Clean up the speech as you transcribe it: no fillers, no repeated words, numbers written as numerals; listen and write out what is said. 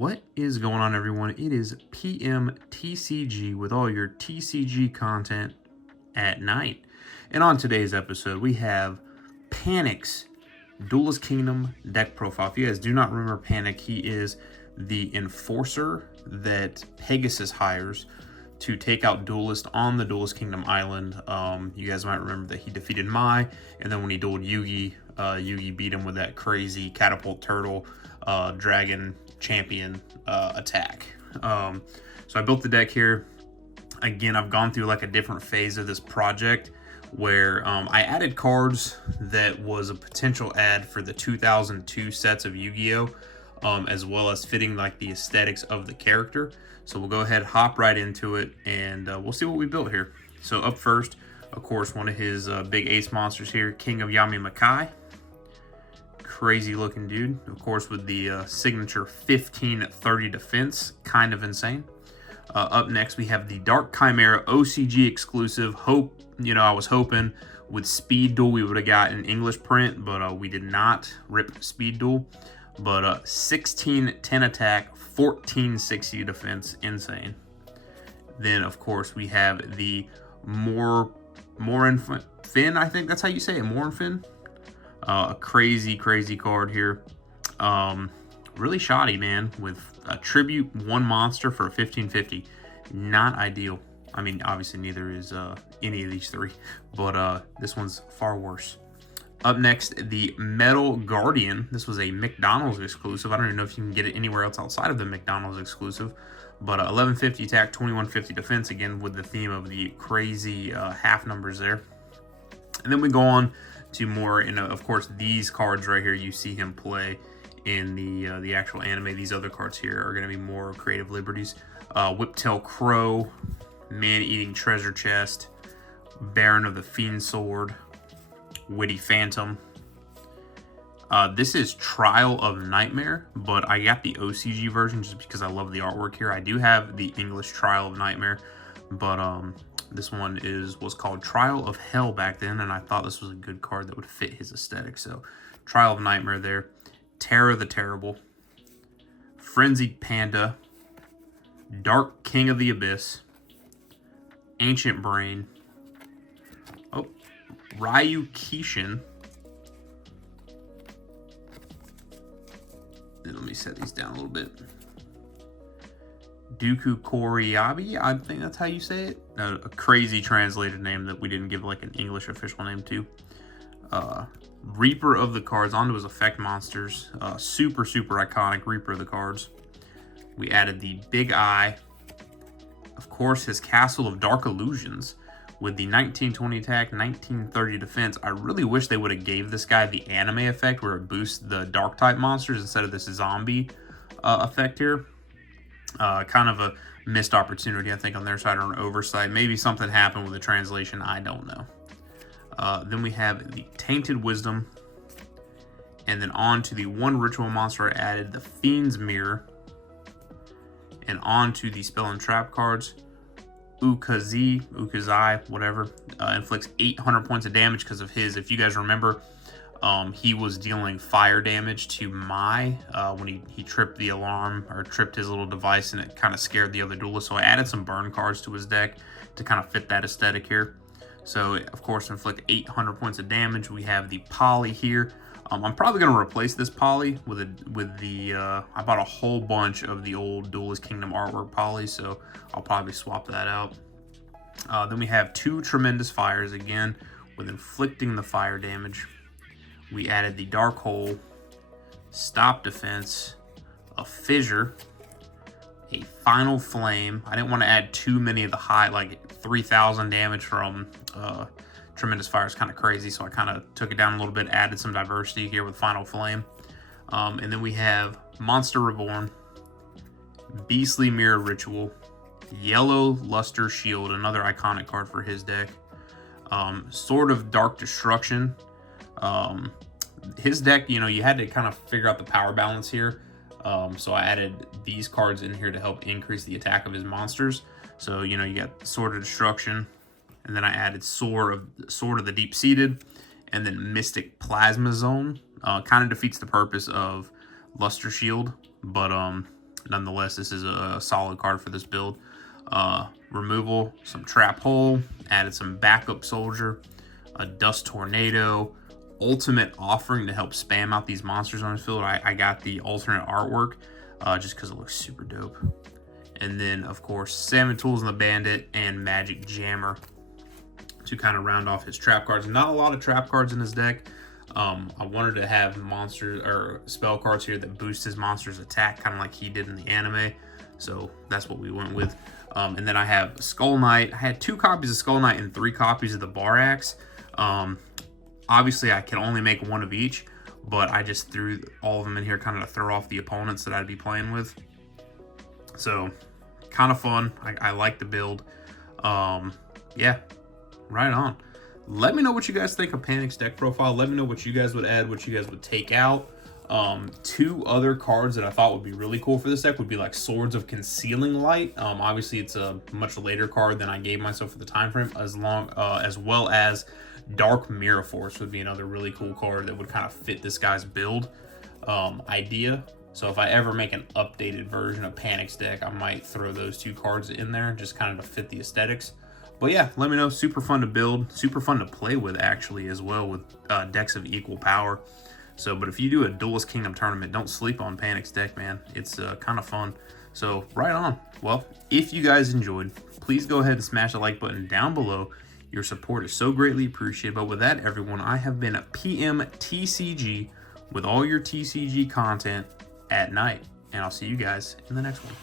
What is going on, everyone? It is PM TCG with all your TCG content at night. And on today's episode, we have Panik's Duelist Kingdom deck profile. If you guys do not remember Panik, he is the enforcer that Pegasus hires to take out Duelist on the Duelist Kingdom Island. You guys might remember that he defeated Mai, and then when he dueled Yugi, Yugi beat him with that crazy catapult turtle dragon champion attack. So I built the deck here. Again, I've gone through like a different phase of this project where I added cards that was a potential add for the 2002 sets of Yu-Gi-Oh! As well as fitting like the aesthetics of the character. So we'll go ahead, hop right into it, and we'll see what we built here. So up first, of course, one of his big ace monsters here, King of Yami Makai. Crazy looking dude, of course, with the signature 1530 defense, kind of insane. Up next, we have the Dark Chimera OCG exclusive. I was hoping with Speed Duel we would have got an English print, but we did not. Rip Speed Duel. But 1610 attack, 1460 defense, insane. Then, of course, we have the Morin Finn, I think that's how you say it, Morin Finn. A crazy card here. Really shoddy, man, with a tribute one monster for 1550. Not ideal. I mean, obviously neither is any of these three, but this one's far worse. Up next, the Metal Guardian. This was a McDonald's exclusive. I don't even know if you can get it anywhere else outside of the McDonald's exclusive, but 1150 attack, 2150 defense, again with the theme of the crazy half numbers there. And then we go on to more, of course, these cards right here, you see him play in the actual anime. These other cards here are going to be more creative liberties. Whiptail Crow, Man-Eating Treasure Chest, Baron of the Fiend Sword, Witty Phantom. This is Trial of Nightmare, but I got the OCG version just because I love the artwork here. I do have the English Trial of Nightmare, but this one was called Trial of Hell back then, and I thought this was a good card that would fit his aesthetic. So Trial of Nightmare there. Terra the Terrible, Frenzied Panda, Dark King of the Abyss, Ancient Brain, Ryu Kishin. Then let me set these down a little bit. Dooku Koriyabi, I think that's how you say it. A crazy translated name that we didn't give like an English official name to. Reaper of the Cards onto his effect monsters. Super iconic Reaper of the Cards. We added the Big Eye. Of course, his Castle of Dark Illusions with the 1920 attack, 1930 defense. I really wish they would have gave this guy the anime effect where it boosts the dark type monsters instead of this zombie effect here. Kind of a missed opportunity, I think, on their side, or an oversight. Maybe something happened with the translation. I don't know. Then we have the Tainted Wisdom. And then on to the one ritual monster I added, the Fiend's Mirror. And on to the Spell and Trap cards. Ukazai, whatever, inflicts 800 points of damage because of his, if you guys remember, he was dealing fire damage to Mai when he tripped the alarm, or tripped his little device, and it kind of scared the other duelist. So I added some burn cards to his deck to kind of fit that aesthetic here. So, of course, inflict 800 points of damage. We have the Poly here. I'm probably going to replace this Poly with I bought a whole bunch of the old Duelist Kingdom artwork Poly, so I'll probably swap that out. Then we have two Tremendous Fires again with inflicting the fire damage. We added the Dark Hole, Stop Defense, a Fissure, a Final Flame. I didn't want to add too many of the high, like 3,000 damage from Tremendous Fire is kind of crazy, so I kind of took it down a little bit, added some diversity here with Final Flame. And then we have Monster Reborn, Beastly Mirror Ritual, Yellow Luster Shield, another iconic card for his deck. Sword of Dark Destruction. His deck, you had to kind of figure out the power balance here. So I added these cards in here to help increase the attack of his monsters. So, you got Sword of Destruction, and then I added Sword of the Deep-Seated, and then Mystic Plasma Zone. Kind of defeats the purpose of Luster Shield, but nonetheless, this is a solid card for this build. Removal, some Trap Hole, added some Backup Soldier, a Dust Tornado, Ultimate Offering to help spam out these monsters on his field. I got the alternate artwork just because it looks super dope. And then, of course, Salmon Tools and the Bandit and Magic Jammer to kind of round off his trap cards. Not a lot of trap cards in his deck. I wanted to have monsters or spell cards here that boost his monster's attack, kind of like he did in the anime. So that's what we went with. And then I have Skull Knight. I had 2 copies of Skull Knight and 3 copies of the Bar Axe. Obviously, I can only make 1 of each, but I just threw all of them in here kind of to throw off the opponents that I'd be playing with. So, kind of fun. I like the build. Yeah, right on. Let me know what you guys think of Panik's deck profile. Let me know what you guys would add, what you guys would take out. 2 other cards that I thought would be really cool for this deck would be like Swords of Concealing Light. Obviously, it's a much later card than I gave myself for the time frame, as well as Dark Chimera Force would be another really cool card that would kind of fit this guy's build idea. So if I ever make an updated version of Panik's deck, I might throw those 2 cards in there just kind of to fit the aesthetics. But yeah, let me know. Super fun to build, super fun to play with actually as well, with decks of equal power. So, but if you do a Duelist Kingdom tournament, don't sleep on Panik's deck, man. It's kind of fun. So right on. Well, if you guys enjoyed, please go ahead and smash the like button down below. Your support is so greatly appreciated. But with that, everyone, I have been PMTCG with all your TCG content at night. And I'll see you guys in the next one.